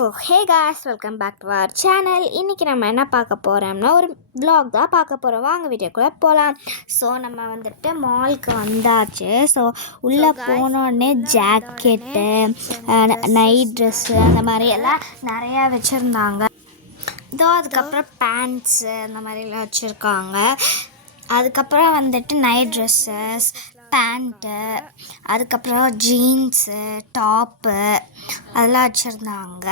So hey guys, welcome back to our channel. இன்றைக்கி நம்ம என்ன பார்க்க போகிறோம்னா ஒரு vlog தான் பார்க்க போகிறோம். வாங்க வீடியோக்குள்ளே போகலாம். ஸோ நம்ம வந்துட்டு மாலுக்கு வந்தாச்சு. ஸோ உள்ளே போனோடனே ஜாக்கெட்டு, நைட் ட்ரெஸ்ஸு அந்த மாதிரி எல்லாம் நிறையா வச்சுருந்தாங்க. இதோ அதுக்கப்புறம் பேண்ட்ஸு அந்த மாதிரிலாம் வச்சுருக்காங்க. அதுக்கப்புறம் வந்துட்டு நைட் ட்ரெஸ்ஸஸ், பேண்ட்டு, அதுக்கப்புறம் ஜீன்ஸு, டாப்பு அதெல்லாம் வச்சுருந்தாங்க.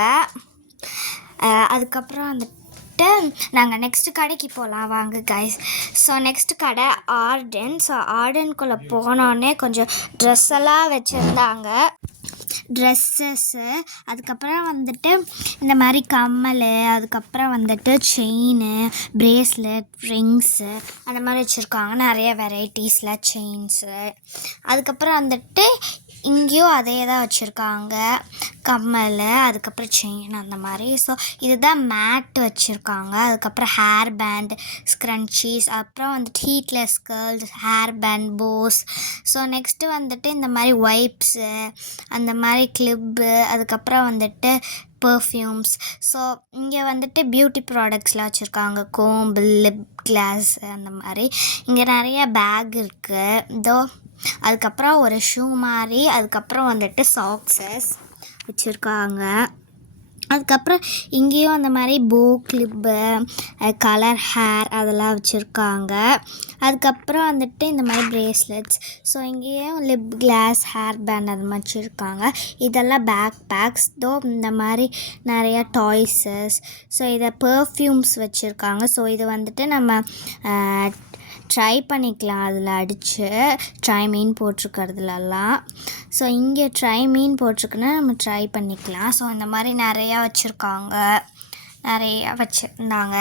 அதுக்கப்புறம் வந்துட்டு நாங்கள் நெக்ஸ்ட்டு கடைக்கு போகலாம் வாங்க கைஸ். ஸோ நெக்ஸ்ட்டு கடை ஆர்டன். ஸோ ஆர்டனுக்குள்ளே போனோடனே கொஞ்சம் ட்ரெஸ் எல்லாம் வச்சுருந்தாங்க, ட்ரெஸ்ஸஸ்ஸு. அதுக்கப்புறம் வந்துட்டு இந்த மாதிரி கம்மல், அதுக்கப்புறம் வந்துட்டு செயின், ப்ரேஸ்லெட், ரிங்ஸு அந்த மாதிரி வச்சுருக்காங்க. நிறைய வெரைட்டிஸில் செயின்ஸு. அதுக்கப்புறம் வந்துட்டு இங்கேயும் அதே தான் வச்சுருக்காங்க, கம்மல், அதுக்கப்புறம் செயின் அந்த மாதிரி. ஸோ இதுதான் மேட் வச்சுருக்காங்க. அதுக்கப்புறம் ஹேர் பேண்ட், ஸ்க்ரன்ச்சீஸ், அப்புறம் வந்துட்டு heatless curls, hair band, bows. So next வந்துட்டு இந்த மாதிரி வைப்ஸு, அந்த மாதிரி கிளிப்பு, அதுக்கப்புறம் வந்துட்டு பர்ஃப்யூம்ஸ். ஸோ இங்கே வந்துட்டு பியூட்டி ப்ராடக்ட்ஸ்லாம் வச்சுருக்காங்க, கோம்பு, லிப் கிளாஸ் அந்த மாதிரி. இங்கே நிறைய பேக் இருக்குது இதோ. அதுக்கப்புறம் ஒரு ஷூ மாதிரி, அதுக்கப்புறம் வந்துட்டு சாக்ஸஸ் வச்சுருக்காங்க. அதுக்கப்புறம் இங்கேயும் அந்த மாதிரி போ கிளிப்பு, கலர் ஹேர் அதெல்லாம் வச்சுருக்காங்க. அதுக்கப்புறம் வந்துட்டு இந்த மாதிரி ப்ரேஸ்லெட்ஸ். ஸோ இங்கேயும் லிப் கிளாஸ், ஹேர் பேண்ட் அது மாதிரி வச்சுருக்காங்க. இதெல்லாம் பேக் பேக்ஸ் தோ. இந்த மாதிரி நிறையா டாய்ஸஸ். ஸோ இதை பர்ஃப்யூம்ஸ் வச்சுருக்காங்க. ஸோ இது வந்துட்டு நம்ம ட்ரை பண்ணிக்கலாம். அதில் அடித்து ட்ரை மீன் போட்டிருக்கிறதுலலாம். ஸோ இங்கே ட்ரை மீன் போட்டிருக்குன்னா நம்ம ட்ரை பண்ணிக்கலாம். ஸோ இந்த மாதிரி நிறையா வச்சுருக்காங்க, நிறையா வச்சுருந்தாங்க.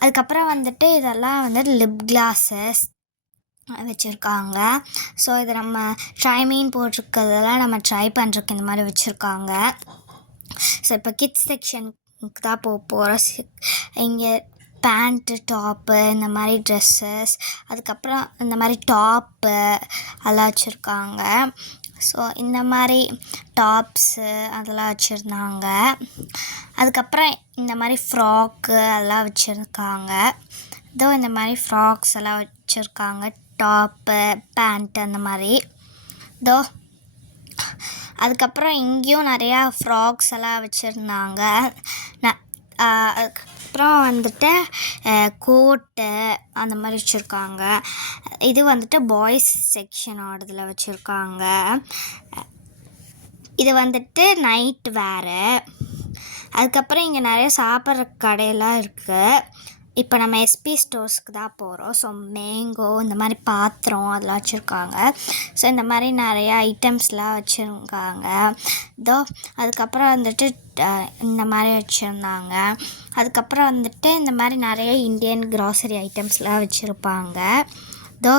அதுக்கப்புறம் வந்துட்டு இதெல்லாம் வந்துட்டு லிப் கிளாஸஸ் வச்சுருக்காங்க. ஸோ இதை நம்ம ட்ரை மீன் போட்டிருக்கிறதெல்லாம் நம்ம ட்ரை பண்ணுறதுக்கு இந்த மாதிரி வச்சுருக்காங்க. ஸோ இப்போ கிட்ஸ் செக்ஷனுக்கு தான் போகிறோம். இங்கே பேண்ட்டு, டாப்பு, இந்த மாதிரி ட்ரெஸ்ஸஸ், அதுக்கப்புறம் இந்த மாதிரி டாப்பு அதெல்லாம் வச்சுருக்காங்க. ஸோ இந்த மாதிரி டாப்ஸு அதெல்லாம் வச்சுருந்தாங்க. அதுக்கப்புறம் இந்த மாதிரி ஃப்ராக்கு அதெல்லாம் வச்சுருக்காங்க. இதோ இந்த மாதிரி ஃப்ராக்ஸ் எல்லாம் வச்சுருக்காங்க, டாப்பு, பேண்ட்டு அந்த மாதிரி இதோ. அதுக்கப்புறம் இங்கேயும் நிறையா ஃப்ராக்ஸ் எல்லாம் வச்சுருந்தாங்க. அதுக்கப்புறம் வந்துட்டு கோட்டு அந்த மாதிரி வச்சுருக்காங்க. இது வந்துட்டு பாய்ஸ் செக்ஷனோடதில் வச்சுருக்காங்க. இது வந்துட்டு நைட் வேறு. அதுக்கப்புறம் இங்கே நிறைய சாப்பிட்ற கடையெல்லாம் இருக்குது. இப்போ நம்ம எஸ்பி ஸ்டோர்ஸ்க்கு தான் போகிறோம். ஸோ மேங்கோ இந்த மாதிரி பாத்திரம் அதெல்லாம் வச்சுருக்காங்க. ஸோ இந்த மாதிரி நிறையா ஐட்டம்ஸ்லாம் வச்சுருக்காங்க இதோ. அதுக்கப்புறம் வந்துட்டு இந்த மாதிரி வச்சுருந்தாங்க. அதுக்கப்புறம் வந்துட்டு இந்த மாதிரி நிறைய இந்தியன் க்ராசரி ஐட்டம்ஸ்லாம் வச்சுருப்பாங்க இதோ.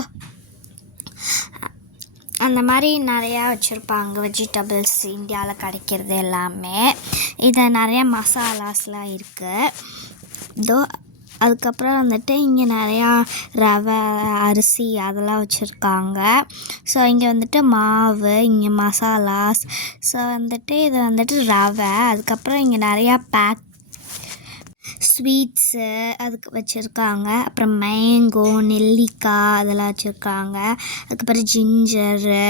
அந்த மாதிரி நிறையா வச்சுருப்பாங்க வெஜிடபிள்ஸ், இந்தியாவில் கிடைக்கிறது எல்லாமே. இதில் நிறையா மசாலாஸ்லாம் இருக்குது இதோ. அதுக்கப்புறம் வந்துட்டு இங்கே நிறையா ரவை, அரிசி அதெல்லாம் வச்சுருக்காங்க. ஸோ இங்கே வந்துட்டு மாவு, இங்கே மசாலாஸ். ஸோ வந்துட்டு இது வந்துட்டு ரவை. அதுக்கப்புறம் இங்கே நிறையா ஸ்வீட்ஸு அதுக்கு வச்சுருக்காங்க. அப்புறம் மேங்கோ, நெல்லிக்காய் அதெல்லாம் வச்சுருக்காங்க. அதுக்கப்புறம் ஜிஞ்சரு,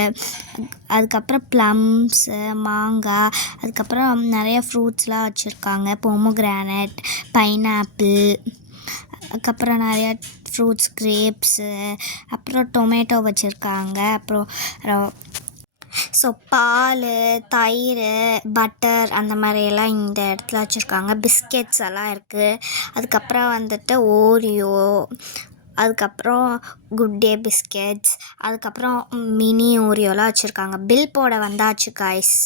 அதுக்கப்புறம் ப்ளம்ஸு, மாங்காய், அதுக்கப்புறம் நிறைய ஃப்ரூட்ஸ்லாம் வச்சுருக்காங்க, பொமோகிரானட், பைனாப்பிள், அதுக்கப்புறம் நிறையா ஃப்ரூட்ஸ், கிரேப்ஸு, அப்புறம் டொமேட்டோ வச்சுருக்காங்க. அப்புறம் ஸோ பால், தயிர், பட்டர் அந்த மாதிரியெல்லாம் இந்த இடத்துல வச்சுருக்காங்க. பிஸ்கெட்ஸ் எல்லாம் இருக்குது. அதுக்கப்புறம் வந்துட்டு ஓரியோ, அதுக்கப்புறம் குட் டே பிஸ்கெட்ஸ், அதுக்கப்புறம் மினி ஓரியோலாம் வச்சுருக்காங்க. பில் போட வந்தாச்சு காய்ஸ்.